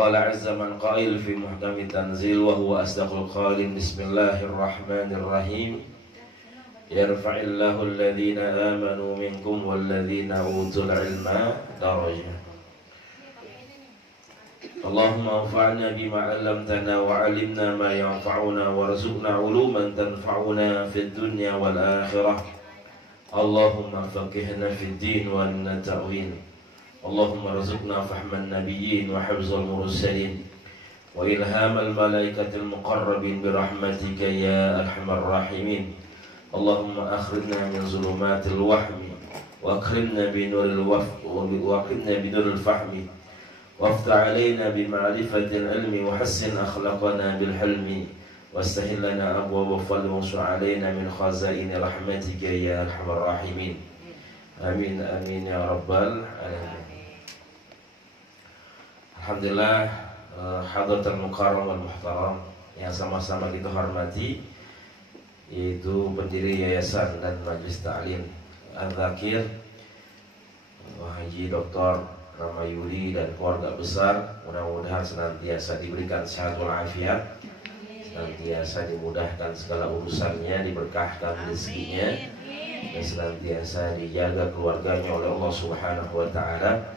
Qala azza man qail fi muhkami tanzil wa huwa asdaqul qailin. Bismillahirrahmanirrahim. Yarfa'illahu alladhina amanu minkum walladhina utul ilma darajah. Allahumma anfa'na bima 'allamtana wa 'allimna ma yanfa'una warzuqna 'uluman tanfa'una fid dunya wal akhirah. Allahumma faqihna fid din wa ta'win. Allahumma rzuqna fahman nabiyyin wa hifzal mursalin wa ilhamal malaikatil muqarrabin birahmatika ya arhamar rahimin. Allahumma akhrijna min zulumatil wahmi wa akrimna binuril fahmi waftah alaina bima'rifatil ilmi wa hassin akhlaqana bil hilmi wastahil lana abwaaba fadli wa alaina min khazaini rahmatika ya arhamar rahimin. Amin amin ya rabbal alamin. Alhamdulillah, hadratul mukarram wal muhtaram yang sama-sama kita hormati, yaitu pendiri yayasan dan majlis ta'lim Al-Zakir Haji Dr. Ramayuli dan keluarga besar. Mudah-mudahan senantiasa diberikan sehatul afiat, senantiasa dimudahkan segala urusannya, diberkahkan rezekinya, dan senantiasa dijaga keluarganya oleh Allah Subhanahu wa ta'ala.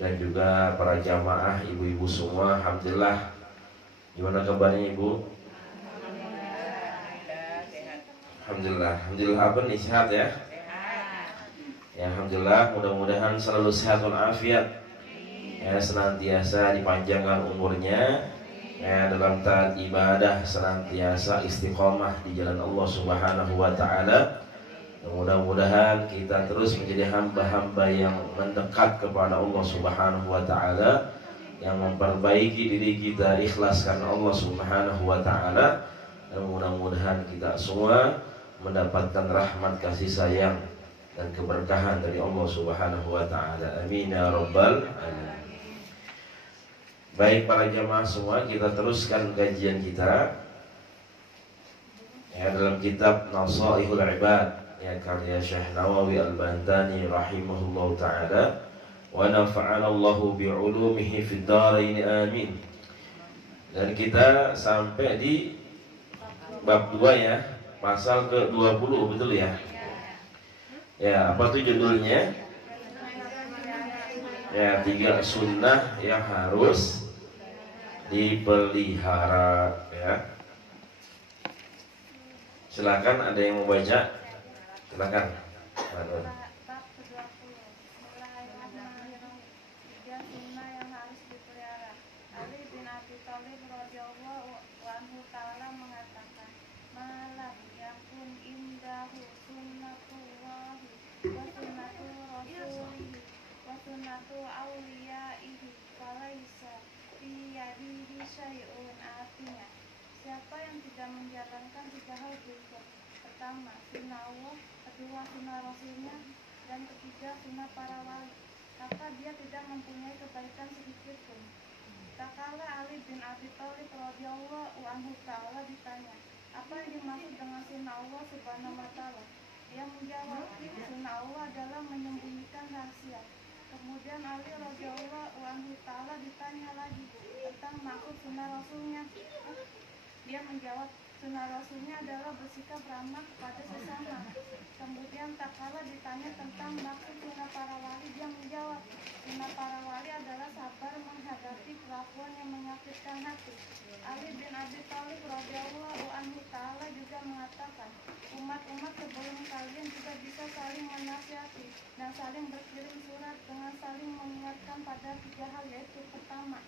Dan juga para jamaah, ibu-ibu semua, alhamdulillah. Gimana kabarnya ibu? Alhamdulillah. Alhamdulillah apa nih, sehat ya? Ya alhamdulillah, mudah-mudahan selalu sehat walafiat. Ya, senantiasa dipanjangkan umurnya. Ya, dalam taat ibadah, senantiasa istiqomah di jalan Allah Subhanahu wa ta'ala. Mudah-mudahan kita terus menjadi hamba-hamba yang mendekat kepada Allah Subhanahu wa ta'ala, yang memperbaiki diri kita ikhlas karena Allah Subhanahu wa ta'ala. Dan mudah-mudahan kita semua mendapatkan rahmat kasih sayang dan keberkahan dari Allah Subhanahu wa ta'ala. Amin ya rabbal alamin. Baik para jamaah semua, kita teruskan kajian kita ya, dalam kitab Nasaihul Ibad, ya, karya Syekh Nawawi Al-Bantani rahimahullahu ta'ala, wa nafa'ana Allahu bi'ulumihi fid dharain amin. Dan kita sampai di bab 2 ya, pasal ke-20, betul ya? Ya, apa tuh judulnya? Ya, 3 sunnah yang harus dipelihara ya. Silakan, ada yang mau baca? Silakan. Bab ke-20. Bismillahirrahmanirrahim. 3 sunnah yang harus dipelihara. Ali bin Abi Thalib radhiyallahu anhu ta'ala mengatakan, malam yakun indahu sunnatullahi wa sunnatu rasulihi wa sunnatu awliyaihi falaisa fi yadihi syai'un. Artinya, siapa yang tidak menjalankan 3 hal berikut: pertama, sunnah Allah; kedua, sunnah Rasulnya; dan ketiga, sunnah para wali, maka dia tidak mempunyai kebaikan sedikit pun. Tak kala Ali bin Abi Thalib radhiyallahu anhu ta'ala ditanya, apa yang dimaksud dengan sunnah Allah subhanahu wa ta'ala? Dia menjawab, sunnah Allah adalah menyembunyikan rahasia. Kemudian Ali radhiyallahu anhu ta'ala ditanya lagi tentang maksud sunnah Rasulnya. Dia menjawab, sunnah Rasulnya adalah bersikap ramah kepada sesama. Kemudian tak kala ditanya tentang maksud sunnah para wali, dia menjawab, sunnah para wali adalah sabar menghadapi perlakuan yang menyakitkan hati. Ali bin Abi Thalib radhiyallahu anhu ta'ala juga mengatakan, umat-umat sebelum kalian juga bisa saling menasihati dan saling berkirim surat dengan saling mengingatkan pada 3 hal, yaitu pertama,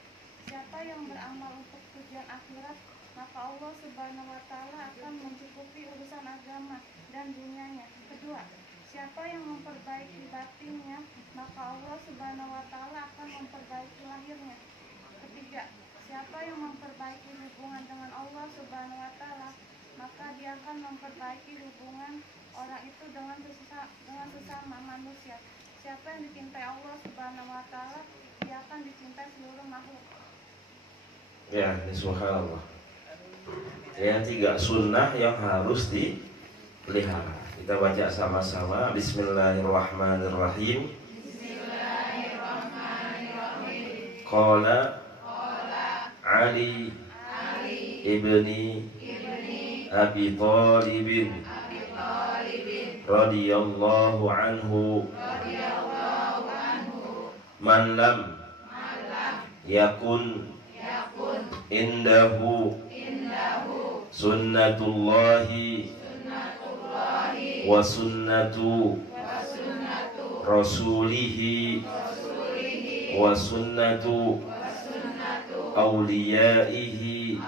siapa yang beramal untuk tujuan akhirat, maka Allah subhanahu wa ta'ala akan mencukupi urusan agama dan dunianya. Kedua, siapa yang memperbaiki batinnya, maka Allah subhanahu wa ta'ala akan memperbaiki lahirnya. Ketiga, siapa yang memperbaiki hubungan dengan Allah subhanahu wa ta'ala, maka dia akan memperbaiki hubungan orang itu dengan sesama manusia. Siapa yang dicintai Allah subhanahu wa ta'ala, dia akan dicintai seluruh makhluk. Ya, ini subhanallah. Yang 3 sunnah yang harus dipelihara. Kita baca sama-sama. Bismillahirrahmanirrahim. Bismillahirrahmanirrahim. Qala Ali ibni Abi Thalib radhiyallahu anhu man lam yakun indahu sunnatullahi wa sunnatu rasulihi wa sunnatu awliyaihi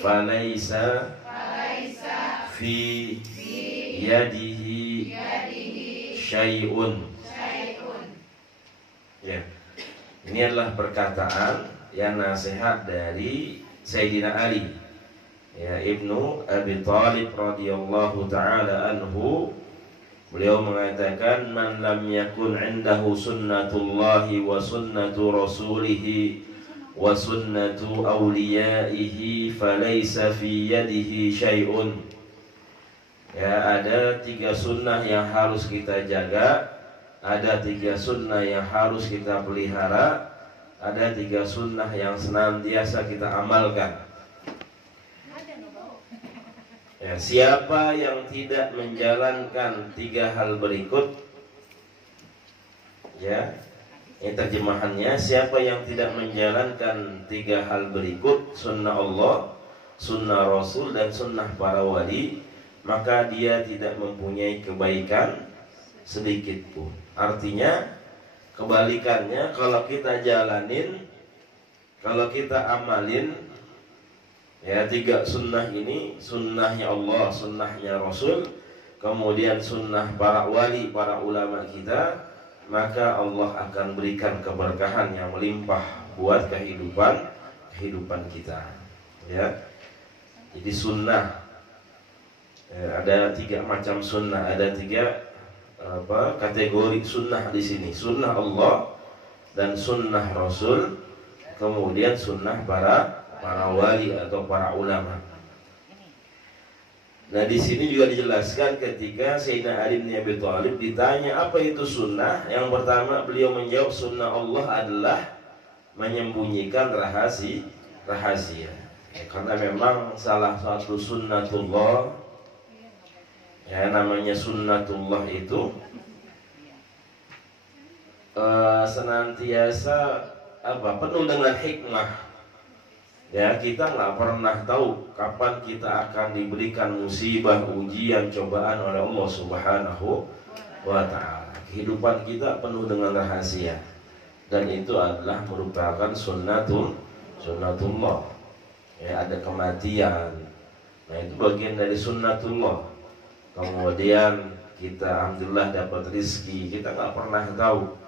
falaysa fi yadihi syai'un. Ya. Ini adalah perkataan yang nasihat dari Sayyidina Ali, ya, Ibnu Abi Thalib radhiyallahu taala anhu. Beliau mengatakan, man lam yakun indahu sunnatullahi wa sunnatu rasulihi wa sunnatu awliyaihi falaysa fi yadihi syai'un. Ya, ada 3 sunnah yang harus kita jaga, ada 3 sunnah yang harus kita pelihara, ada 3 sunnah yang senantiasa kita amalkan. Ya, siapa yang tidak menjalankan 3 hal berikut, ya, ini terjemahannya, siapa yang tidak menjalankan 3 hal berikut, sunnah Allah, sunnah Rasul, dan sunnah para wali, maka dia tidak mempunyai kebaikan sedikit pun. Artinya kebalikannya, kalau kita jalanin, kalau kita amalin, ya, 3 sunnah ini, sunnahnya Allah, sunnahnya Rasul, kemudian sunnah para wali, para ulama kita, maka Allah akan berikan keberkahan yang melimpah buat kehidupan kita. Ya, jadi sunnah, ya, ada 3 macam sunnah, ada 3 kategori sunnah di sini. Sunnah Allah dan sunnah Rasul, kemudian sunnah para wali atau para ulama. Nah, di sini juga dijelaskan ketika Sayyidina Ali bin Abi Thalib ditanya apa itu sunnah, yang pertama beliau menjawab, sunnah Allah adalah menyembunyikan rahasia. Ya, karena memang salah satu sunnatullah, ya, namanya sunnatullah itu senantiasa penuh dengan hikmah. Ya, kita nggak pernah tahu kapan kita akan diberikan musibah, ujian, cobaan oleh Allah Subhanahu wa ta'ala. Kehidupan kita penuh dengan rahasia, dan itu adalah merupakan sunnatullah. Ya, ada kematian, nah itu bagian dari sunnatullah. Kemudian kita alhamdulillah dapat rizki, kita nggak pernah tahu,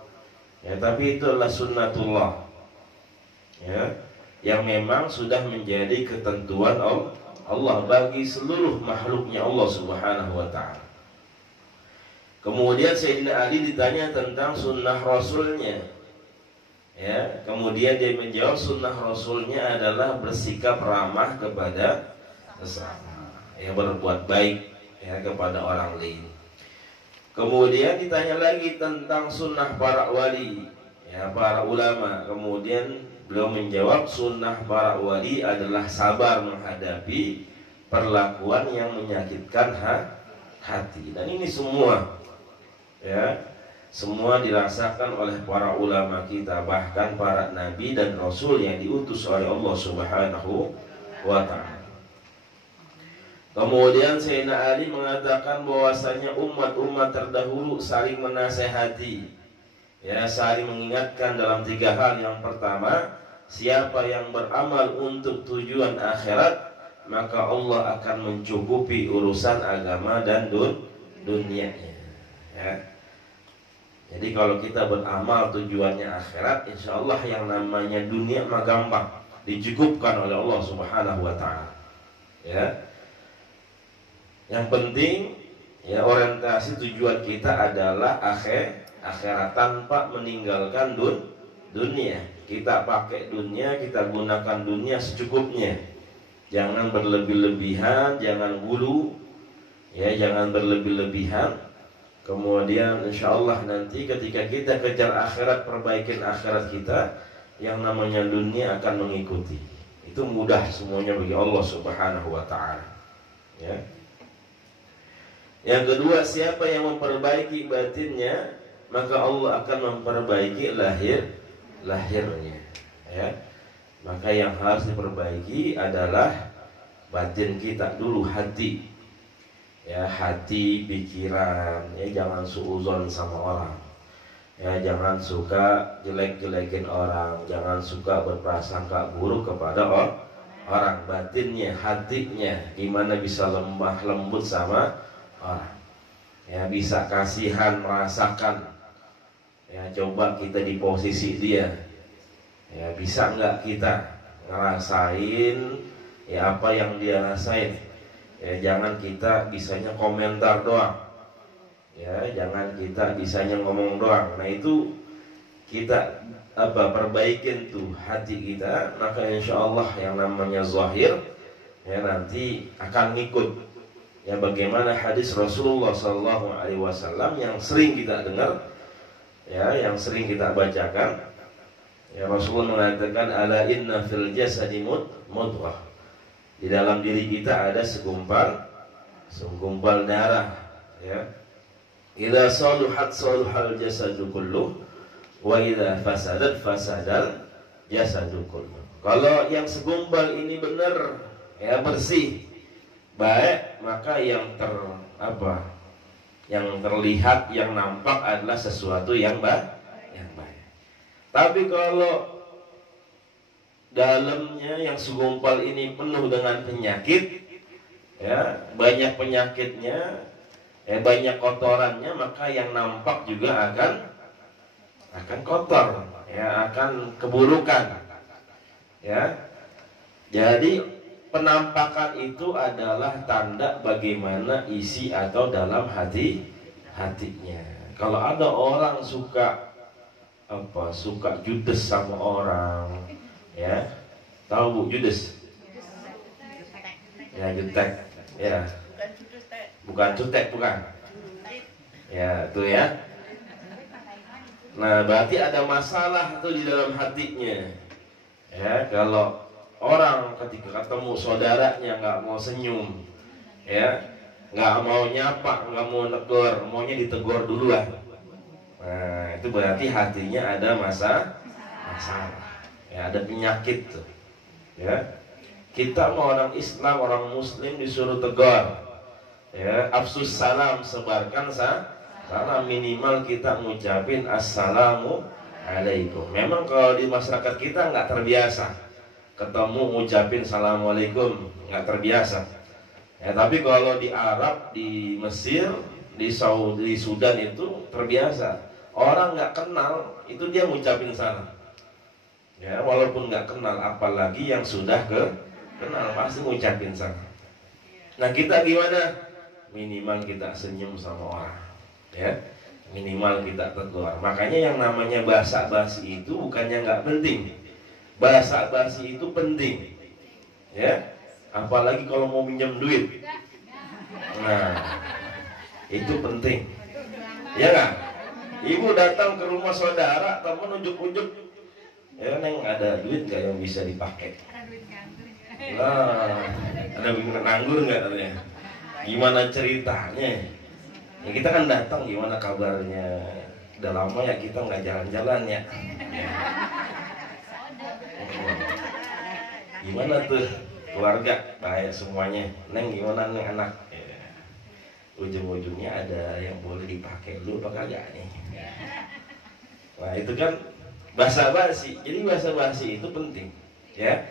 ya, tapi itu adalah sunnatullah, ya, yang memang sudah menjadi ketentuan Allah bagi seluruh makhluknya Allah Subhanahu wa ta'ala. Kemudian Sayyidina Ali ditanya tentang sunnah Rasulnya, ya, kemudian dia menjawab sunnah Rasulnya adalah bersikap ramah kepada sesama, ya, berbuat baik, ya, kepada orang lain. Kemudian ditanya lagi tentang sunnah para wali, ya, para ulama. Kemudian beliau menjawab sunnah para wali adalah sabar menghadapi perlakuan yang menyakitkan hati. Dan ini semua, ya, semua dirasakan oleh para ulama kita, bahkan para nabi dan rasul yang diutus oleh Allah Subhanahu wa ta'ala. Kemudian Sayyidina Ali mengatakan bahwasanya umat-umat terdahulu saling menasehati, ya, saling mengingatkan dalam 3 hal. Yang pertama, siapa yang beramal untuk tujuan akhirat, maka Allah akan mencukupi urusan agama dan dunianya, ya. Jadi kalau kita beramal tujuannya akhirat, insya Allah yang namanya dunia mah gampang dicukupkan oleh Allah Subhanahu wa ta'ala, ya. Yang penting, ya, orientasi tujuan kita adalah akhirat tanpa meninggalkan dunia. Kita pakai dunia, kita gunakan dunia secukupnya. Jangan berlebih-lebihan, jangan gulu, ya, jangan berlebih-lebihan. Kemudian insya Allah nanti ketika kita kejar akhirat, perbaikin akhirat kita, yang namanya dunia akan mengikuti. Itu mudah semuanya bagi Allah Subhanahu wa taala. Ya. Yang kedua, siapa yang memperbaiki batinnya, maka Allah akan memperbaiki lahirnya. Ya. Maka yang harus diperbaiki adalah batin kita dulu, hati. Ya, hati, pikiran. Ya, jangan suuzon sama orang. Ya, jangan suka jelek-jelekin orang, jangan suka berprasangka buruk kepada orang. Batinnya, hatinya, gimana bisa lemah lembut sama orang. Ya, bisa kasihan, merasakan. Ya, coba kita di posisi dia. Ya, bisa nggak kita ngerasain ya apa yang dia rasain? Ya, jangan kita bisanya komentar doang. Ya, jangan kita bisanya ngomong doang. Nah, itu kita perbaikin tuh hati kita, maka insya Allah yang namanya zahir ya nanti akan ngikut. Ya, bagaimana hadis Rasulullah SAW yang sering kita dengar, ya, yang sering kita bacakan. Ya, Rasulullah mengatakan, ala inna fil jasadi mudghah. Di dalam diri kita ada segumpal darah. Ya. Idza saluhat saluhal jasadu kulluh wa idza fasadat fasadal jasadu kulluh. Kalau yang segumpal ini benar, ya, bersih, baik, maka yang terlihat, yang nampak adalah sesuatu yang baik. Tapi kalau dalamnya yang segumpal ini penuh dengan penyakit, ya, banyak penyakitnya, ya, banyak kotorannya, maka yang nampak juga akan kotor, ya, akan keburukan. Ya. Jadi penampakan itu adalah tanda bagaimana isi atau dalam hatinya. Kalau ada orang suka judes sama orang, ya, tahu Bu judes? Ya, jutek, ya, bukan jutek, bukan, ya, itu ya. Nah, berarti ada masalah tuh di dalam hatinya. Ya, kalau orang ketika ketemu saudaranya nggak mau senyum, ya, nggak mau nyapa, nggak mau negur, maunya ditegur duluan. Nah, itu berarti hatinya ada masalah, ya, ada penyakit tuh. Ya, kita mau orang Islam, orang Muslim disuruh tegur, ya, afsus salam, sebarkan salam, minimal kita ngucapin assalamu alaikum. Memang kalau di masyarakat kita nggak terbiasa ketemu ngucapin assalamualaikum, nggak terbiasa. Ya, tapi kalau di Arab, di Mesir, di Saudi, di Sudan itu terbiasa. Orang nggak kenal itu dia ngucapin salam. Ya, walaupun nggak kenal, apalagi yang sudah kenal pasti ngucapin salam. Nah, kita gimana? Minimal kita senyum sama orang. Ya, minimal kita tegur. Makanya yang namanya basa-basi itu bukannya nggak penting. Basa-basi itu penting. Ya, apalagi kalau mau minjem duit. Nah, itu penting. Ya nggak? Ibu datang ke rumah saudara, teman ujuk-ujuk, ya, Neng, ada duit nggak yang bisa dipakai? Nah, ada nganggur nggak katanya? Gimana ceritanya? Ya, kita kan datang, gimana kabarnya? Udah lama ya kita nggak jalan-jalan ya. Gimana tuh keluarga? Baik semuanya. Neng, gimana Neng anak? Ya. Ujung-ujungnya ada yang boleh dipakai dulu apa kagak nih? Nah, itu kan basa-basi. Jadi basa-basi itu penting, ya.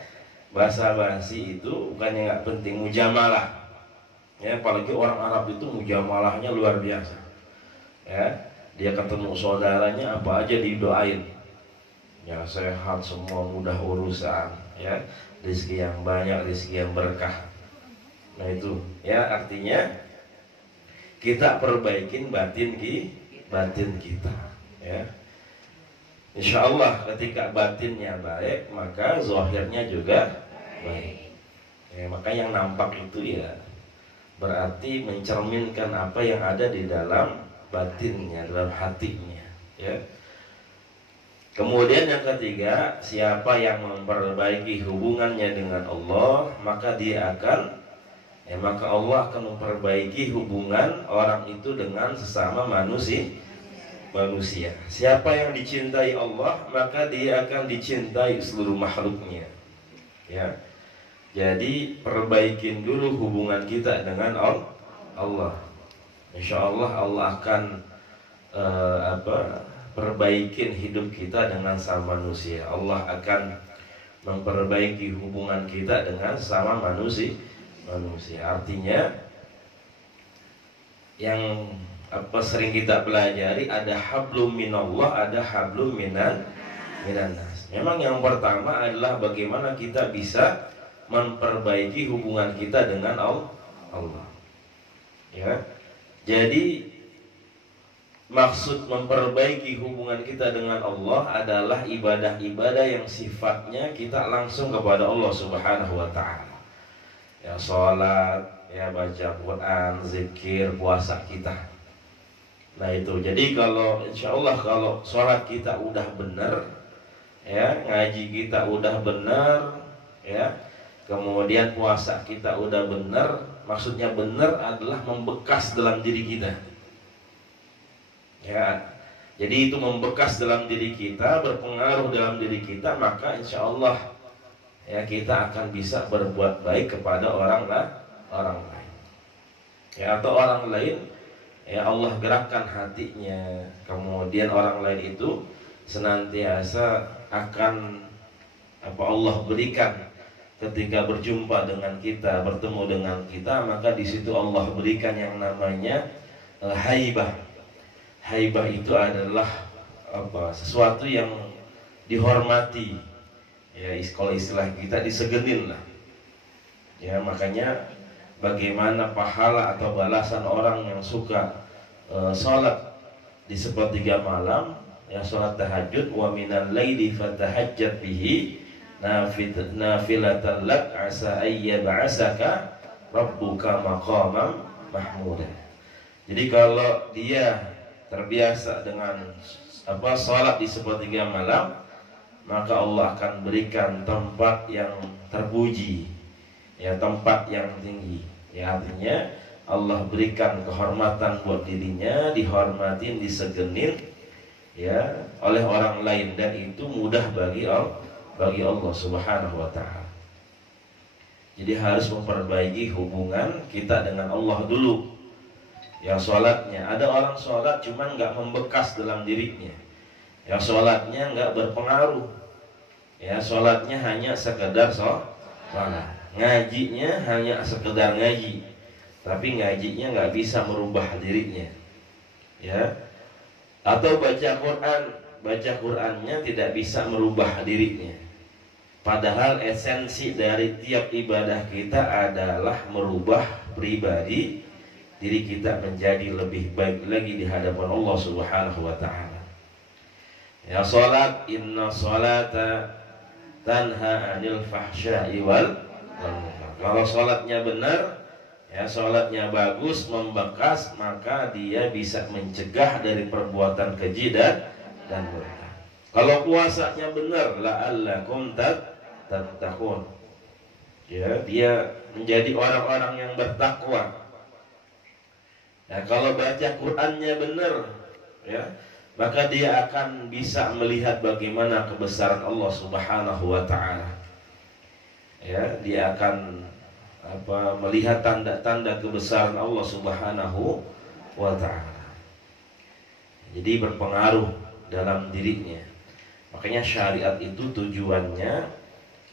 Basa-basi itu bukannya nggak penting, mujamalah. Ya, apalagi orang Arab itu mujamalahnya luar biasa. Ya, dia ketemu saudaranya apa aja didoain. Ya, sehat semua, mudah urusan, ya. Rezeki yang banyak, rezeki yang berkah. Nah, itu ya artinya kita perbaikin batin kita, ya. Insya Allah ketika batinnya baik, maka zahirnya juga baik. Ya, maka yang nampak itu ya berarti mencerminkan apa yang ada di dalam batinnya, dalam hatinya. Ya. Kemudian yang ketiga, siapa yang memperbaiki hubungannya dengan Allah, maka maka Allah akan memperbaiki hubungan orang itu dengan sesama manusia. Siapa yang dicintai Allah, maka dia akan dicintai seluruh makhluknya. Ya. Jadi perbaikin dulu hubungan kita dengan Allah. Insya Allah Allah akan perbaikin hidup kita dengan sama manusia. Allah akan memperbaiki hubungan kita dengan sama manusia. Artinya yang sering kita pelajari, ada hablum minallah, ada hablum minan nas. Memang yang pertama adalah bagaimana kita bisa memperbaiki hubungan kita dengan Allah. Ya. Jadi maksud memperbaiki hubungan kita dengan Allah adalah ibadah-ibadah yang sifatnya kita langsung kepada Allah Subhanahu wa ta'ala. Ya, sholat, ya, baca Quran, zikir, puasa kita. Nah itu, jadi kalau insya Allah kalau sholat kita udah benar, ya, ngaji kita udah benar, ya, kemudian puasa kita udah benar, maksudnya benar adalah membekas dalam diri kita. Ya, jadi itu membekas dalam diri kita, berpengaruh dalam diri kita, maka insya Allah ya kita akan bisa berbuat baik kepada orang lain. Ya, atau orang lain, ya Allah gerakkan hatinya, kemudian orang lain itu senantiasa akan Allah berikan ketika berjumpa dengan kita, bertemu dengan kita, maka di situ Allah berikan yang namanya haibah. Haibah itu adalah sesuatu yang dihormati. Ya, kalau istilah kita disegenin lah. Ya, makanya bagaimana pahala atau balasan orang yang suka sholat di sepertiga malam, yang sholat tahajud, wa minal laili fatahajjat bihi nafilatan lak asa ayyab'asaka rabbuka maqamam mahmuda. Jadi kalau dia terbiasa dengan sholat di sepertiga malam, maka Allah akan berikan tempat yang terpuji, ya, tempat yang tinggi. Ya, artinya Allah berikan kehormatan buat dirinya, dihormatin, disegenin, ya, oleh orang lain, dan itu mudah bagi Allah Subhanahu wa ta'ala. Jadi harus memperbaiki hubungan kita dengan Allah dulu. Ya, sholatnya, ada orang sholat cuman nggak membekas dalam dirinya. Ya, sholatnya nggak berpengaruh. Ya, sholatnya hanya sekedar sholat. Ngajinya hanya sekedar ngaji, tapi ngajinya nggak bisa merubah dirinya. Ya, atau baca Qurannya tidak bisa merubah dirinya. Padahal esensi dari tiap ibadah kita adalah merubah pribadi diri kita menjadi lebih baik lagi di hadapan Allah Subhanahu wa ta'ala. Ya, salat, inna salata tanha 'anil fahsya'i wal munkar. Kalau salatnya benar, ya, salatnya bagus, membekas, maka dia bisa mencegah dari perbuatan keji dan murka. Kalau puasanya benar, la'allakum tattaqun. Ya, dia menjadi orang-orang yang bertakwa. Nah, kalau baca Qurannya benar, ya, maka dia akan bisa melihat bagaimana kebesaran Allah Subhanahu wa ta'ala. Ya, dia akan melihat tanda-tanda kebesaran Allah Subhanahu wa ta'ala. Jadi berpengaruh dalam dirinya. Makanya syariat itu tujuannya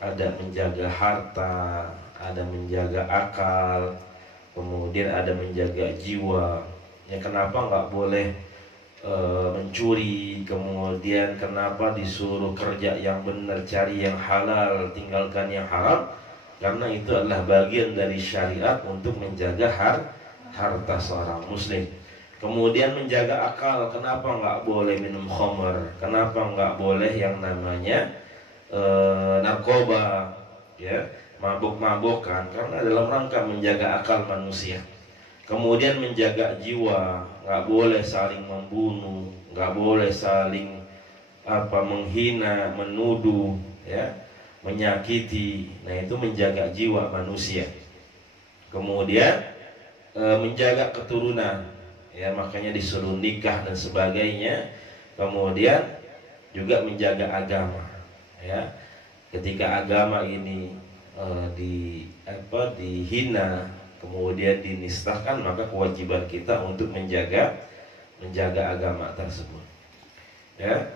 ada menjaga harta, ada menjaga akal, kemudian ada menjaga jiwa. Ya, kenapa nggak boleh mencuri, kemudian kenapa disuruh kerja yang benar, cari yang halal, tinggalkan yang haram? Karena itu adalah bagian dari syariat untuk menjaga harta seorang muslim. Kemudian menjaga akal, kenapa nggak boleh minum khamr, kenapa nggak boleh yang namanya narkoba, ya, mabuk-mabukan, karena dalam rangka menjaga akal manusia. Kemudian menjaga jiwa, nggak boleh saling membunuh, nggak boleh saling menghina, menuduh, ya, menyakiti. Nah, itu menjaga jiwa manusia. Kemudian menjaga keturunan, ya, makanya disuruh nikah dan sebagainya. Kemudian juga menjaga agama, ya. Ketika agama ini dihina, kemudian dinistakan, maka kewajiban kita untuk menjaga agama tersebut, ya.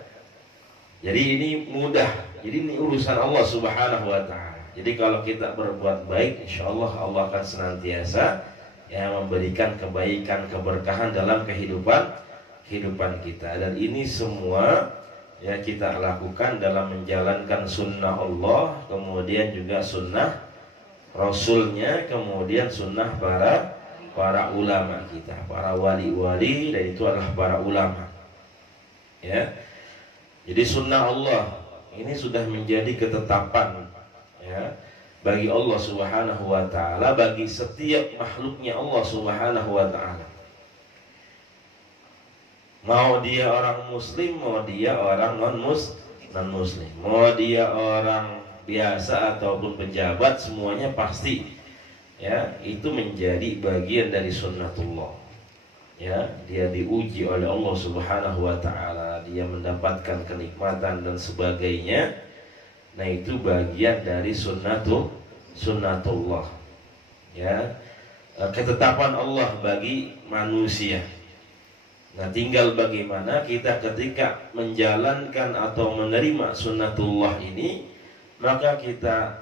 Jadi ini mudah. Jadi ini urusan Allah Subhanahu wa ta'ala. Jadi kalau kita berbuat baik, insya Allah Allah akan senantiasa, ya, memberikan kebaikan, keberkahan dalam kehidupan kita. Dan ini semua, ya, kita lakukan dalam menjalankan sunnah Allah, kemudian juga sunnah Rasulnya, kemudian sunnah para ulama kita, para wali-wali, dan itu adalah para ulama, ya. Jadi sunnah Allah ini sudah menjadi ketetapan, ya, bagi Allah Subhanahu wa ta'ala, bagi setiap makhluknya Allah Subhanahu wa ta'ala. Mau dia orang muslim, mau dia orang non-muslim, mau dia orang biasa ataupun pejabat, semuanya pasti, ya, itu menjadi bagian dari sunnatullah, ya. Dia diuji oleh Allah Subhanahu wa ta'ala, dia mendapatkan kenikmatan dan sebagainya. Nah, itu bagian dari sunnatullah, ya, ketetapan Allah bagi manusia. Nah, tinggal bagaimana kita ketika menjalankan atau menerima sunnatullah ini, maka kita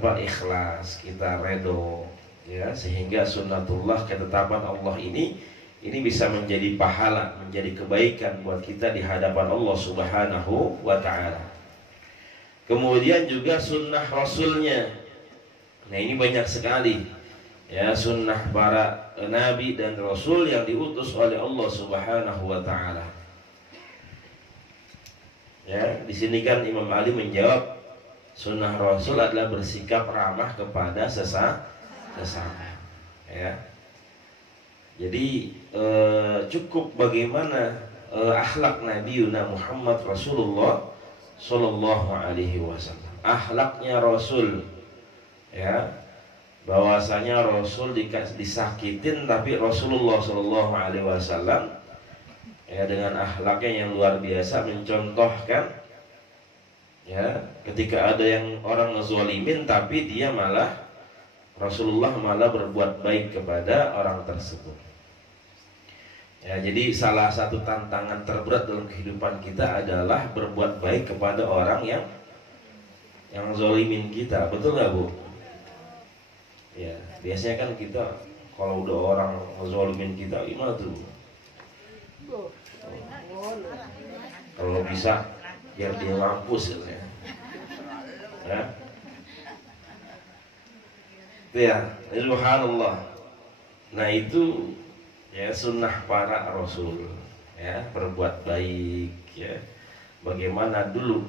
ikhlas, kita redo, ya, sehingga sunnatullah, ketetapan Allah ini bisa menjadi pahala, menjadi kebaikan buat kita di hadapan Allah Subhanahu wa ta'ala. Kemudian juga sunnah Rasulnya. Nah, ini banyak sekali, ya, sunnah para nabi dan rasul yang diutus oleh Allah Subhanahu wa ta'ala. Ya, di sini kan Imam Ali menjawab, sunnah Rasul adalah bersikap ramah kepada sesama, ya. Jadi cukup bagaimana akhlak Nabi Muhammad Rasulullah Sallallahu Alaihi Wasallam, akhlaknya Rasul, ya, bahwasanya Rasul disakitin, tapi Rasulullah Sallallahu Alaihi Wasallam, ya, dengan akhlaknya yang luar biasa mencontohkan, ya, ketika ada yang orang ngezolimin, tapi dia malah, Rasulullah malah berbuat baik kepada orang tersebut. Ya, jadi salah satu tantangan terberat dalam kehidupan kita adalah berbuat baik kepada orang yang zolimin kita, betul nggak, Bu? Ya, biasanya kan kita kalau udah orang zolimin kita, gimana tuh? Kalau bisa biar dia mampus, ya. Ya, subhanallah. Nah, itu, ya, sunnah para rasul, ya, berbuat baik, ya. Bagaimana dulu,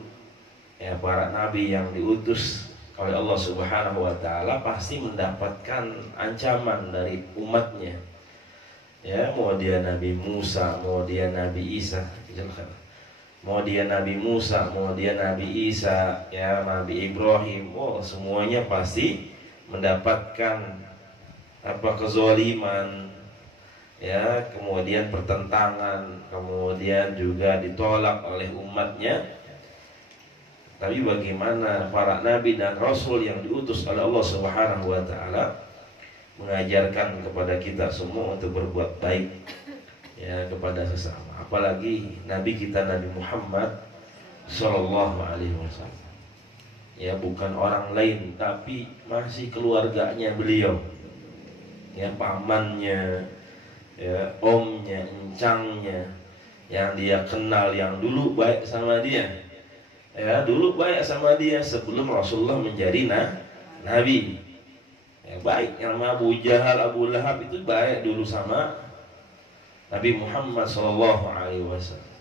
ya, para nabi yang diutus oleh Allah Subhanahu wa ta'ala pasti mendapatkan ancaman dari umatnya, ya. Mau dia Nabi Musa, mau dia Nabi Isa, mau dia Nabi Musa, mau dia Nabi Isa, ya, Nabi Ibrahim, semuanya pasti mendapatkan kezaliman, ya, kemudian pertentangan, kemudian juga ditolak oleh umatnya. Tapi bagaimana para nabi dan rasul yang diutus oleh Allah Subhanahu wa ta'ala mengajarkan kepada kita semua untuk berbuat baik, ya, kepada sesama. Apalagi nabi kita Nabi Muhammad Sallallahu Alaihi Wasallam, ya, bukan orang lain tapi masih keluarganya beliau, ya, pamannya, ya, omnya, encangnya, yang dia kenal, yang dulu baik sama dia, ya, dulu baik sama dia sebelum Rasulullah menjadi nabi, ya, baik. Yang Abu Jahal, Abu Lahab itu baik dulu sama Nabi Muhammad Sallallahu Alaihi Wasallam.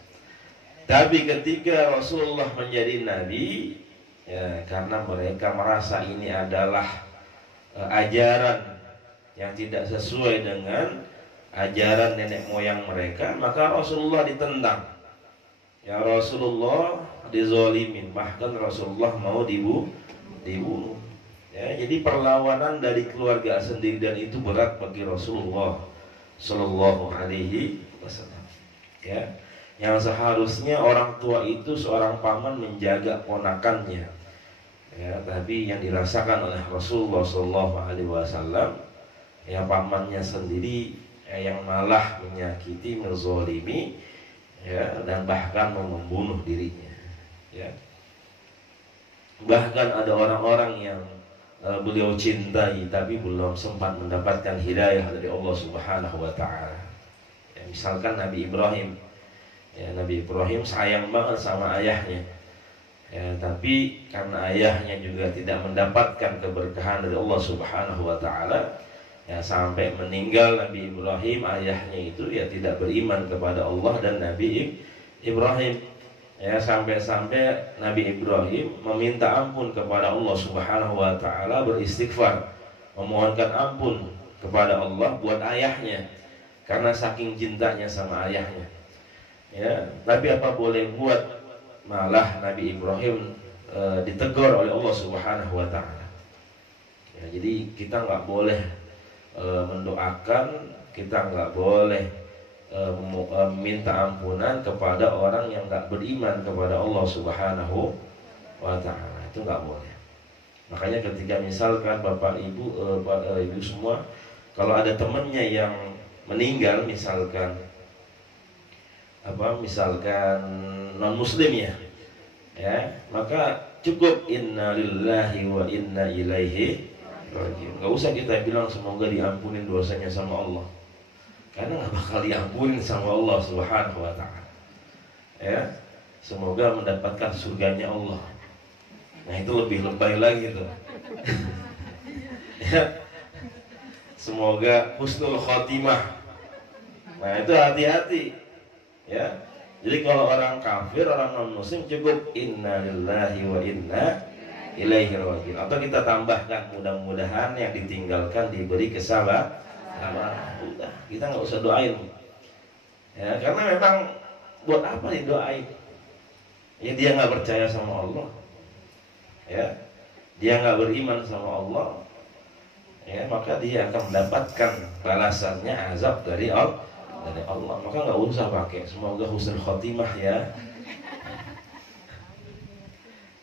Tapi ketika Rasulullah menjadi nabi, ya, karena mereka merasa ini adalah ajaran yang tidak sesuai dengan ajaran nenek moyang mereka, maka Rasulullah ditentang, Ya Rasulullah dizolimin, bahkan Rasulullah mau dibunuh. Ya, jadi perlawanan dari keluarga sendiri dan itu berat bagi Rasulullah Shallallahu Alaihi Wasallam. Ya, yang seharusnya orang tua itu seorang paman menjaga ponakannya. Ya, tapi yang dirasakan oleh Rasulullah Shallallahu Alaihi Wasallam, ya pamannya sendiri yang malah menyakiti, menzolimi, ya, dan bahkan membunuh dirinya. Ya, bahkan ada orang-orang yang beliau cintai tapi belum sempat mendapatkan hidayah dari Allah Subhanahu wa taala. Ya, misalkan Nabi Ibrahim. Ya, Nabi Ibrahim sayang banget sama ayahnya. Ya, tapi karena ayahnya juga tidak mendapatkan keberkahan dari Allah Subhanahu wa taala, ya sampai meninggal Nabi Ibrahim, ayahnya itu ya tidak beriman kepada Allah dan Nabi Ibrahim. Ya, sampai-sampai Nabi Ibrahim meminta ampun kepada Allah Subhanahu wa taala, beristighfar, memohonkan ampun kepada Allah buat ayahnya karena saking cintanya sama ayahnya. Ya, tapi apa boleh buat, malah Nabi Ibrahim ditegur oleh Allah Subhanahu wa taala. Ya, jadi kita nggak boleh mendoakan, kita nggak boleh minta ampunan kepada orang yang nggak beriman kepada Allah Subhanahu wa taala. Itu nggak boleh. Makanya ketika misalkan Bapak Ibu Ibu semua, kalau ada temannya yang meninggal, misalkan non muslim ya, maka cukup inna lillahi wa inna ilaihi rajiun. Nggak usah kita bilang semoga diampunin dosanya sama Allah, karena nggak bakal diampunin sama Allah Subhanahu wa taala. Ya, semoga mendapatkan surganya Allah. Nah, itu lebih lebay lagi tuh. Ya, semoga husnul khotimah. Nah, itu hati-hati. Ya, jadi kalau orang kafir, orang non muslim cukup inna lillahi wa inna ilaihi rajiun. Atau kita tambahkan mudah-mudahan yang ditinggalkan diberi kesabaran. Udah, kita nggak usah doain. Ya, karena memang buat apa didoain? Ya, dia nggak percaya sama Allah. Ya, dia nggak beriman sama Allah. Ya, maka dia akan mendapatkan balasannya azab dari Allah. Maka nggak usah pakai semoga husnul khotimah ya.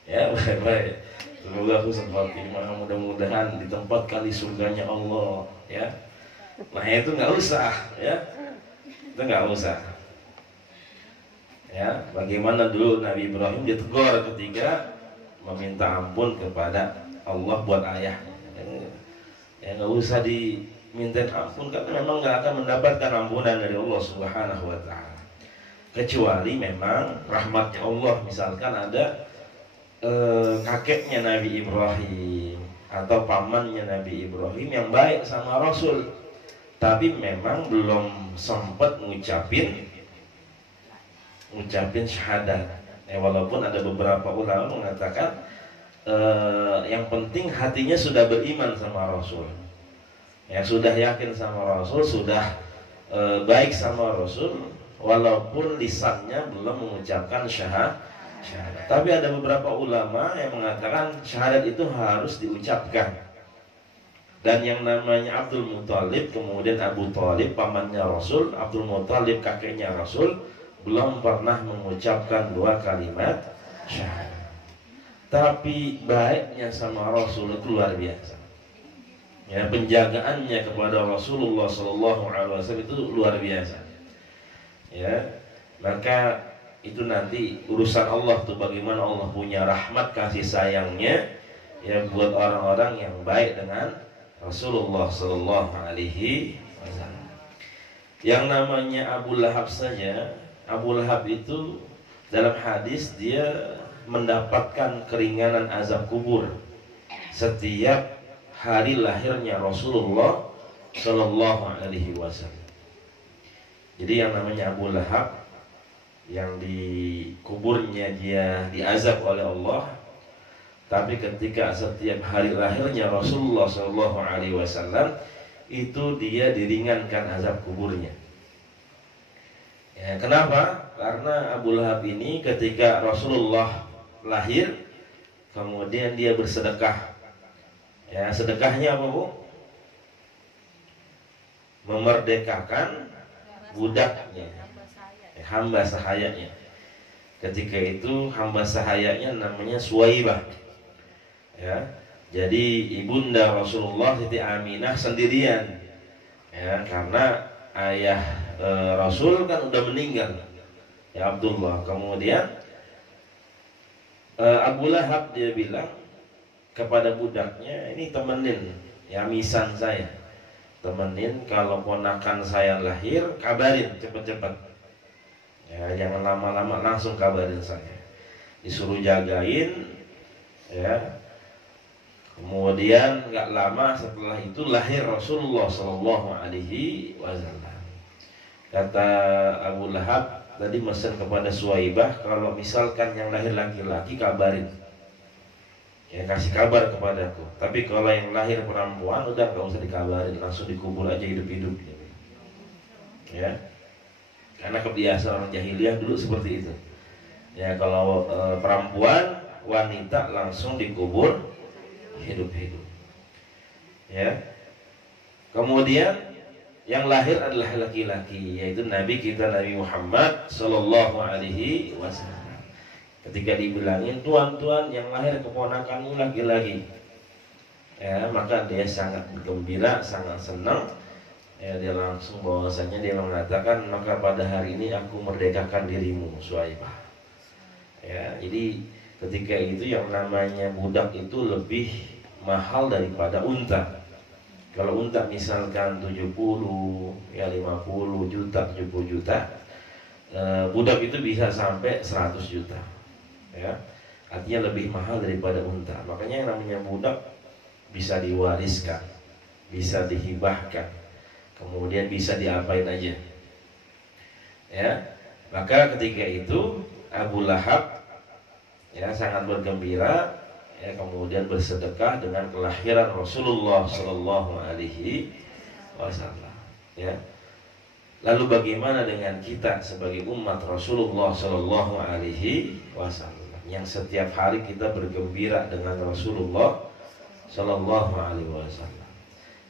Ya, baik-baik. Semoga husnul khotimah, mudah-mudahan ditempatkan di surganya Allah. Ya. Nah, itu nggak usah, ya, itu nggak usah. Ya, bagaimana dulu Nabi Ibrahim ditegur ketika meminta ampun kepada Allah buat ayahnya. Ya, nggak usah diminta ampun karena memang nggak akan mendapatkan ampunan dari Allah Subhanahu wa taala. Kecuali memang rahmatnya Allah, misalkan ada kakeknya Nabi Ibrahim atau pamannya Nabi Ibrahim yang baik sama Rasul, tapi memang belum sempat ngucapin syahadat. Walaupun ada beberapa ulama mengatakan yang penting hatinya sudah beriman sama Rasul, ya sudah yakin sama Rasul, sudah baik sama Rasul, walaupun lisannya belum mengucapkan syahadat. Tapi ada beberapa ulama yang mengatakan syahadat itu harus diucapkan. Dan yang namanya Abdul Muthalib, kemudian Abu Thalib, pamannya Rasul, Abdul Muthalib kakeknya Rasul, belum pernah mengucapkan dua kalimat syahadat. Tapi baiknya sama Rasul itu luar biasa. Ya, penjagaannya kepada Rasulullah SAW itu luar biasa. Ya, maka itu nanti urusan Allah tuh, bagaimana Allah punya rahmat kasih sayangnya ya buat orang-orang yang baik dengan Rasulullah Sallallahu Alaihi Wasallam. Yang namanya Abu Lahab saja, Abu Lahab itu dalam hadis dia mendapatkan keringanan azab kubur setiap hari lahirnya Rasulullah Sallallahu Alaihi Wasallam. Jadi yang namanya Abu Lahab, yang di kuburnya dia diazab oleh Allah, tapi ketika setiap hari lahirnya Rasulullah SAW itu dia diringankan azab kuburnya. Ya, kenapa? Karena Abu Lahab ini ketika Rasulullah lahir, kemudian dia bersedekah. Ya, sedekahnya apa, Bu? Memerdekakan budaknya, hamba sahayanya. Ketika itu hamba sahayanya namanya Suwaibah. Ya, jadi ibunda Rasulullah Siti Aminah sendirian. Ya, karena ayah Rasul kan udah meninggal, ya Abdullah. Kemudian Abu Lahab dia bilang kepada budaknya, ini temenin ya misan saya, temenin kalau ponakan saya lahir, kabarin cepet-cepet. Ya, jangan lama-lama, langsung kabarin saya. Disuruh jagain, ya. Kemudian nggak lama setelah itu lahir Rasulullah Shallallahu Alaihi Wasallam. Kata Abu Lahab tadi mesen kepada Suwaibah, kalau misalkan yang lahir laki-laki kabarin, ya kasih kabar kepadaku. Tapi kalau yang lahir perempuan udah nggak usah dikabarin, langsung dikubur aja hidup-hidup. Ya, karena kebiasaan orang jahiliyah dulu seperti itu. Ya, kalau perempuan wanita langsung dikubur hidup-hidup. Ya, kemudian yang lahir adalah laki-laki, yaitu Nabi kita Nabi Muhammad Sallallahu Alaihi Wasallam. Ketika dibilangin tuan-tuan yang lahir keponakanmu laki-laki, ya maka dia sangat gembira, sangat senang. Ya, dia langsung bahwasanya dia mengatakan, maka pada hari ini aku merdekakan dirimu, Suwaibah. Ya, jadi ketika itu yang namanya budak itu lebih mahal daripada unta. Kalau unta misalkan 70, ya 50 juta, 70 juta, budak itu bisa sampai 100 juta. Ya, artinya lebih mahal daripada unta. Makanya yang namanya budak bisa diwariskan, bisa dihibahkan, kemudian bisa diapain aja. Ya, maka ketika itu Abu Lahab ya sangat bergembira. Ya, kemudian bersedekah dengan kelahiran Rasulullah Shallallahu Alaihi Wasallam. Ya, lalu bagaimana dengan kita sebagai umat Rasulullah Shallallahu Alaihi Wasallam yang setiap hari kita bergembira dengan Rasulullah Shallallahu Alaihi Wasallam,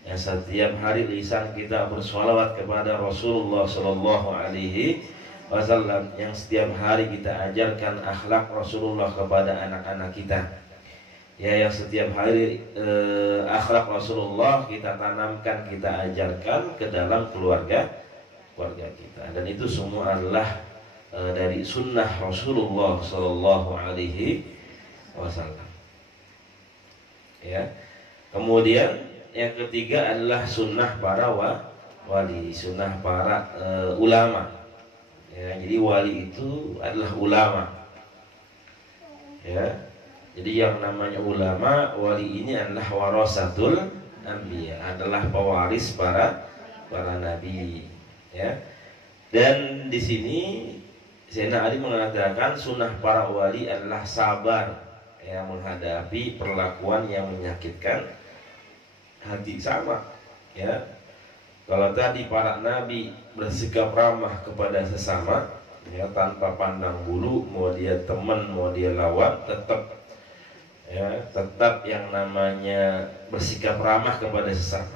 yang setiap hari lisan kita bersolawat kepada Rasulullah Shallallahu Alaihi Wasallam, yang setiap hari kita ajarkan akhlak Rasulullah kepada anak-anak kita. Ya, yang setiap hari akhlak Rasulullah kita tanamkan, kita ajarkan ke dalam keluarga kita, dan itu semua adalah dari sunnah Rasulullah Sallallahu Alaihi Wasallam. Ya, kemudian yang ketiga adalah sunnah para wali, sunnah para ulama. Ya, jadi wali itu adalah ulama. Ya. Jadi yang namanya ulama, wali ini adalah warasatul anbiya, adalah pewaris para nabi, ya. Dan di sini Sayyidina Ali mengatakan sunnah para wali adalah sabar, ya, menghadapi perlakuan yang menyakitkan hati, sama, ya. Kalau tadi para nabi bersikap ramah kepada sesama, ya, tanpa pandang bulu, mau dia teman, mau dia lawan, tetap yang namanya bersikap ramah kepada sesama.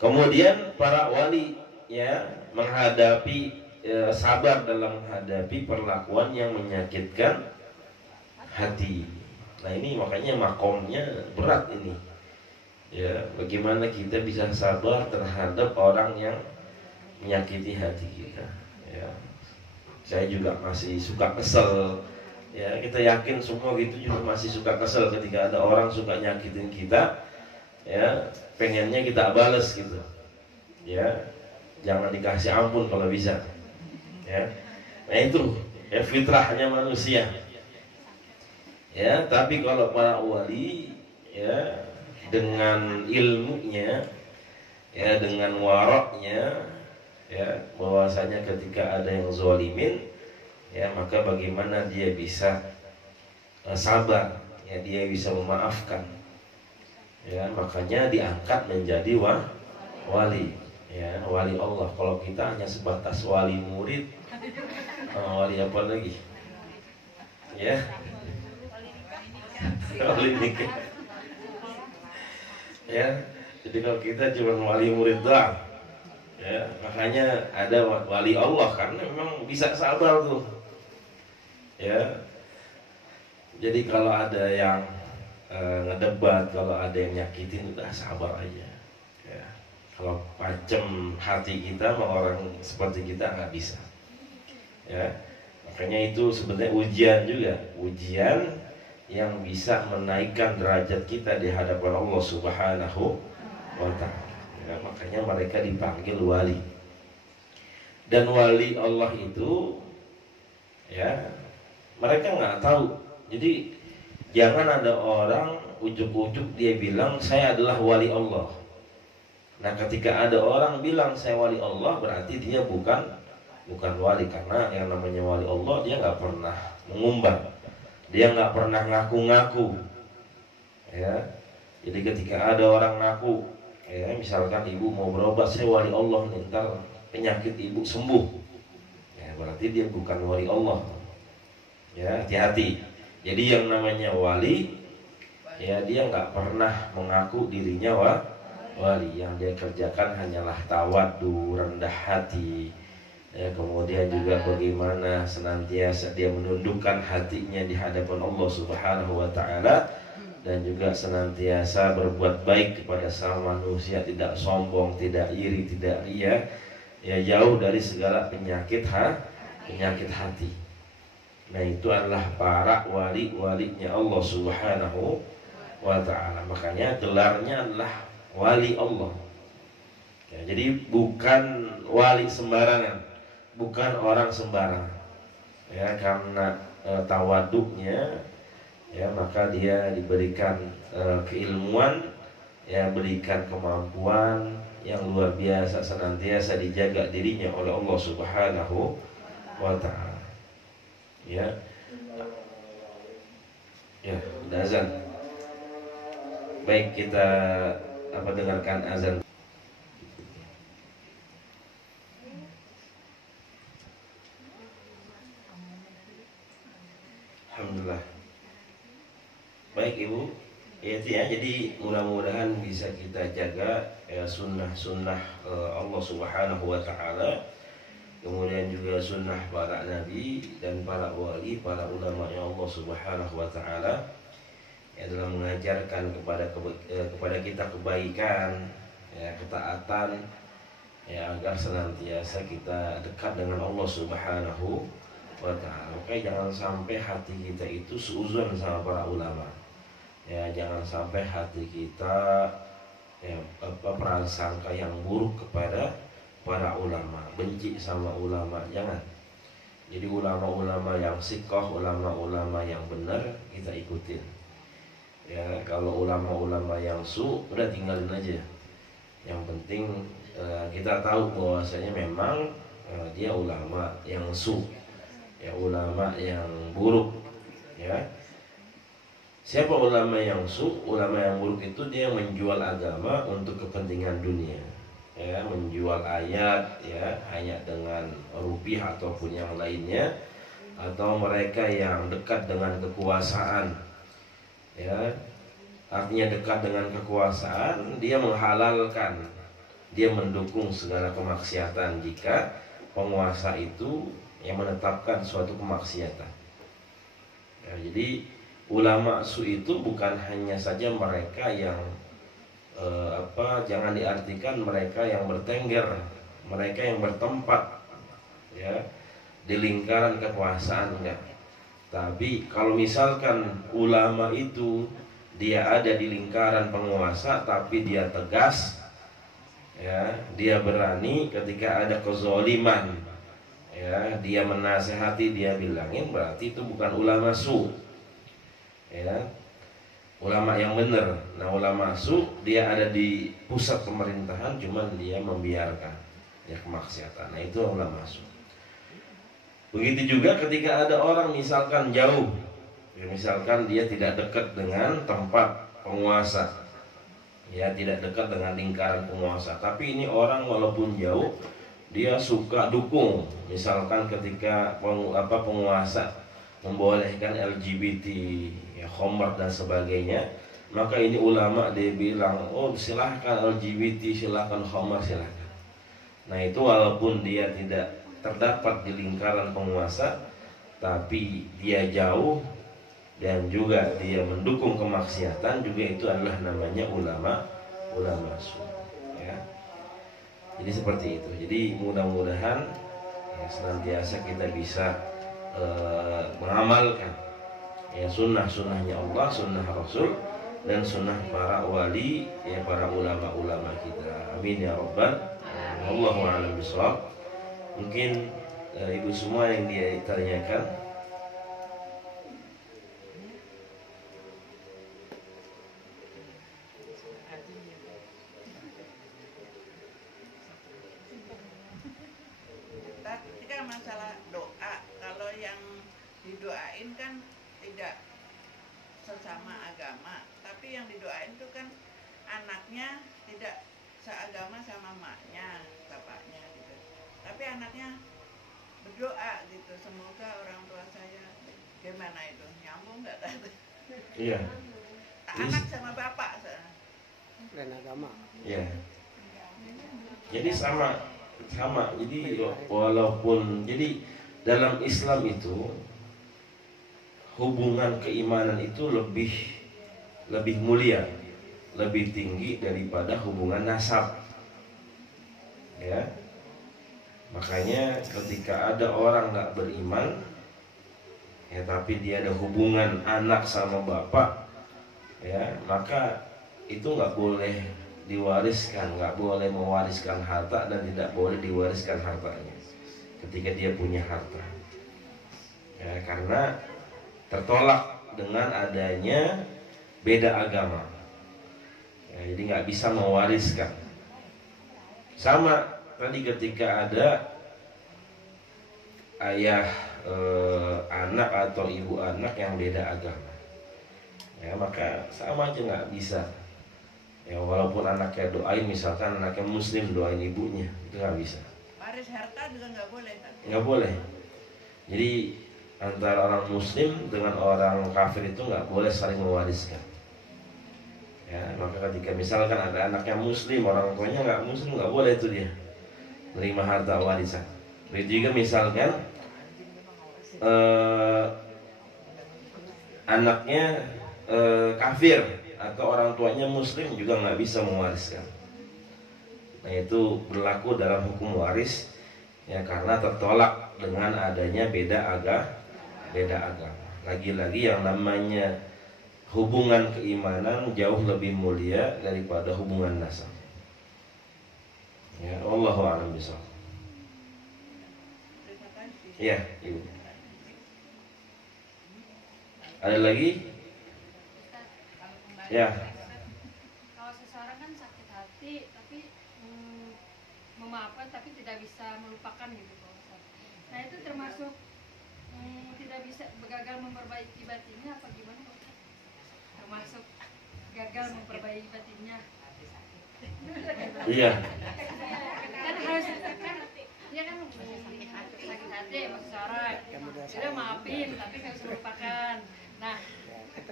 Kemudian para wali ya menghadapi sabar dalam menghadapi perlakuan yang menyakitkan hati. Nah, ini makanya makomnya berat ini. Ya, bagaimana kita bisa sabar terhadap orang yang menyakiti hati kita. Ya, saya juga masih suka kesel. Ya, kita yakin semua gitu juga masih suka kesel ketika ada orang suka nyakitin kita. Ya, pengennya kita balas gitu. Ya, jangan dikasih ampun kalau bisa. Ya, nah itu ya fitrahnya manusia. Ya, tapi kalau para wali ya dengan ilmunya, ya dengan waraknya, ya bahwasanya ketika ada yang zalimin, ya maka bagaimana dia bisa sabar, ya dia bisa memaafkan, ya makanya diangkat menjadi wali. Ya, wali Allah. Kalau kita hanya sebatas wali murid, wali apa lagi? Ya, wali nikah. Ya, jadi kalau kita cuma wali murid doang, ya, makanya ada wali Allah karena memang bisa sabar tuh. Ya, jadi kalau ada yang ngedebat, kalau ada yang nyakitin, udah sabar aja. Ya, kalau pancem hati kita sama orang seperti kita nggak bisa. Ya, makanya itu sebenarnya ujian juga, ujian yang bisa menaikkan derajat kita di hadapan Allah Subhanahu wa Ta'ala. Ya, makanya mereka dipanggil wali. Dan wali Allah itu, ya, mereka nggak tahu. Jadi jangan ada orang ujuk-ujuk dia bilang saya adalah wali Allah. Nah, ketika ada orang bilang saya wali Allah, berarti dia bukan wali, karena yang namanya wali Allah dia nggak pernah mengumbar, dia nggak pernah ngaku-ngaku. Ya, jadi ketika ada orang ngaku, ya, misalkan ibu mau berobat, saya wali Allah nih, ntar penyakit ibu sembuh, ya, berarti dia bukan wali Allah. Ya, hati-hati. Jadi yang namanya wali, ya, dia nggak pernah mengaku dirinya wali. Yang dia kerjakan hanyalah tawadu, rendah hati. Ya, kemudian juga bagaimana senantiasa dia menundukkan hatinya di hadapan Allah Subhanahu wa Ta'ala, dan juga senantiasa berbuat baik kepada sama manusia, tidak sombong, tidak iri, tidak ria, ya, jauh dari segala penyakit hati. Nah, itu adalah para wali-walinya Allah Subhanahu wa Ta'ala. Makanya gelarnya adalah wali Allah. Ya, jadi bukan wali sembarangan, bukan orang sembarangan. Ya, karena tawaduknya, ya, maka dia diberikan keilmuan, ya, berikan kemampuan yang luar biasa, senantiasa dijaga dirinya oleh Allah Subhanahu wa Ta'ala. Ya, ya, udah azan. Baik, kita dengarkan azan. Alhamdulillah. Baik ibu, ya, itu ya. Jadi mudah-mudahan bisa kita jaga, ya, sunnah-sunnah Allah Subhanahu wa Ta'ala, kemudian juga sunnah para nabi dan para wali, para ulama yang Allah Subhanahu wa Ta'ala, ya, dalam mengajarkan kepada kita kebaikan, ya, ketaatan, ya, agar senantiasa kita dekat dengan Allah Subhanahu wa Ta'ala. Oke, jangan sampai hati kita itu seuzon sama para ulama. Ya, jangan sampai hati kita, ya, prasangka yang buruk kepada para ulama, benci sama ulama, jangan. Jadi ulama-ulama yang sikoh, ulama-ulama yang benar kita ikutin. Ya, kalau ulama-ulama yang udah tinggalin aja. Yang penting kita tahu bahwasanya memang dia ulama yang ya, ulama yang buruk. Ya, siapa ulama yang ulama yang buruk itu dia menjual agama untuk kepentingan dunia. Ya, menjual ayat, ya, hanya dengan rupiah ataupun yang lainnya, atau mereka yang dekat dengan kekuasaan, ya, artinya dekat dengan kekuasaan, dia menghalalkan, dia mendukung segala kemaksiatan jika penguasa itu yang menetapkan suatu kemaksiatan. Ya, jadi ulama itu bukan hanya saja mereka yang jangan diartikan mereka yang bertengger, mereka yang bertempat, ya, di lingkaran kekuasaan, enggak. Tapi kalau misalkan ulama itu dia ada di lingkaran penguasa, tapi dia tegas, ya, dia berani ketika ada kezaliman, ya, dia menasehati, dia bilangin, berarti itu bukan ulama ya, ulama yang benar. Nah, ulama dia ada di pusat pemerintahan, cuman dia membiarkan, ya, kemaksiatan. Nah, itu ulama Begitu juga ketika ada orang misalkan jauh, ya, misalkan dia tidak dekat dengan tempat penguasa, ya tidak dekat dengan lingkaran penguasa. Tapi ini orang walaupun jauh, dia suka dukung. Misalkan ketika penguasa membolehkan LGBT, ya, Homer dan sebagainya, maka ini ulama dia bilang, oh silahkan LGBT, silahkan Homer, silahkan. Nah itu walaupun dia tidak terdapat di lingkaran penguasa, tapi dia jauh dan juga dia mendukung kemaksiatan, juga itu adalah namanya ulama sunnah, ya. Jadi seperti itu. Jadi mudah-mudahan ya, senantiasa kita bisa mengamalkan ya sunnah-sunnahnya Allah, sunnah Rasul, dan sunnah para wali, ya para ulama-ulama kita. Amin ya rabbal alamin. Wallahu a'lam bishawab. Mungkin ibu semua yang dia tanyakan. Ketika masalah doa, kalau yang didoain kan tidak sesama agama, tapi yang didoain itu kan anaknya tidak seagama sama maknya, bapaknya gitu. Tapi anaknya berdoa gitu, semoga orang tua saya, gimana itu, nyambung nggak tadi? Iya. Anak sama bapak dan agama. Iya. Jadi sama. Jadi walaupun jadi dalam Islam itu hubungan keimanan itu lebih mulia, lebih tinggi daripada hubungan nasab. Ya. Makanya ketika ada orang nggak beriman, ya tapi dia ada hubungan anak sama bapak, ya maka itu nggak boleh diwariskan, nggak boleh mewariskan harta dan tidak boleh diwariskan hartanya ketika dia punya harta. Ya, karena tertolak dengan adanya beda agama. Ya, jadi nggak bisa mewariskan. Sama tadi ketika ada ayah anak atau ibu anak yang beda agama, ya maka sama aja nggak bisa. Ya walaupun anaknya doain, misalkan anaknya muslim doain ibunya, itu nggak bisa. waris harta juga nggak boleh kan? Nggak boleh. Jadi antara orang muslim dengan orang kafir itu nggak boleh saling mewariskan. Ya maka ketika misalkan ada anaknya muslim, orang tuanya nggak muslim, nggak boleh itu dia menerima harta warisan. Begitu juga misalkan anaknya kafir atau orang tuanya muslim, juga nggak bisa mewariskan. Nah itu berlaku dalam hukum waris, ya karena tertolak dengan adanya beda agama. Lagi-lagi yang namanya hubungan keimanan jauh lebih mulia daripada hubungan nasab. Ya, Allahu a'lam bishawab. Terima kasih. Ya, Ibu. Ada lagi? Ya. Kalau seseorang kan sakit hati tapi memaafkan tapi tidak bisa melupakan gitu Pak Ustaz. Nah itu termasuk tidak bisa gagal memperbaiki batinnya apa gimana Pak Ustaz? Termasuk gagal memperbaiki batinnya. Iya. Kan harus kan dia kan sakit hati sama seseorang. Dia maafin tapi nggak bisa melupakan. Nah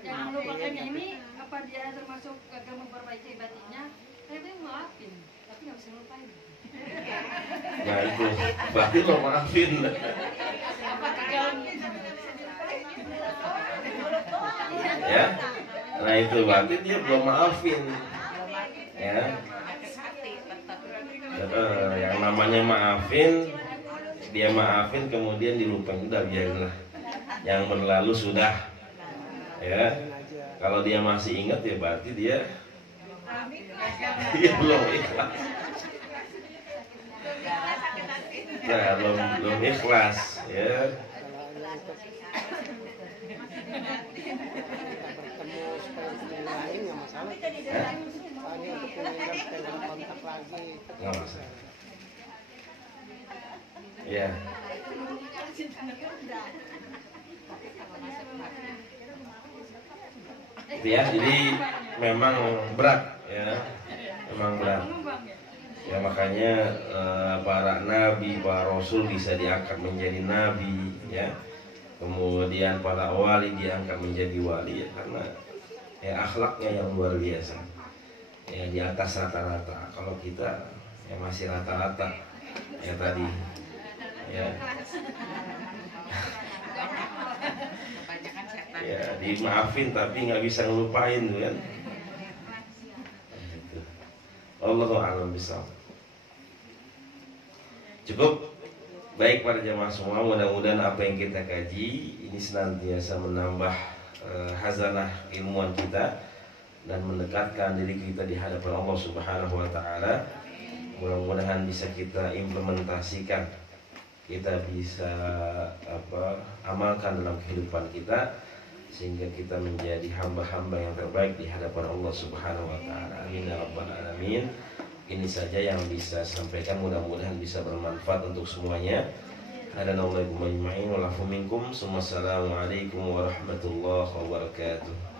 yang melupakannya ini apa dia termasuk gagal memperbaiki batinnya? Saya dia maafin tapi nggak bisa melupain. Nah itu berarti lo maafin. Apa gagal? Ya. Nah itu berarti dia belum maafin. Ya. Yang namanya maafin, dia maafin kemudian dilupain, udah biarlah. Yang berlalu sudah. Ya. Kalau dia masih ingat ya berarti dia belum ikhlas. Nah, belum ikhlas, ya. Bertemu supaya ketemu lagi nggak masalah. Soalnya untuk mengingat dalam kontak lagi. Nggak masalah. Ya. Ya, jadi memang berat Ya, memang berat. Mengembang ya. Ya makanya para nabi, para rasul bisa diangkat menjadi nabi, ya. Kemudian para wali diangkat menjadi wali ya, karena ya akhlaknya yang luar biasa. Ya di atas rata-rata. Kalau kita ya masih rata-rata. Ya tadi. Ya. Ya dimaafin tapi nggak bisa ngelupain tuh kan. Allahu a'lam bishawab. Cukup. Baik para jamaah semua, mudah-mudahan apa yang kita kaji ini senantiasa menambah hazanah ilmuwan kita dan mendekatkan diri kita di hadapan Allah Subhanahu wa taala. Mudah-mudahan bisa kita implementasikan, kita bisa amalkan dalam kehidupan kita sehingga kita menjadi hamba-hamba yang terbaik di hadapan Allah Subhanahu wa taala. Amin ya rabbal alamin. Ini saja yang bisa sampaikan, mudah-mudahan bisa bermanfaat untuk semuanya. Hadanallahu wa iyyakum ajma'in wa lafu minkum. Assalamualaikum warahmatullahi wabarakatuh.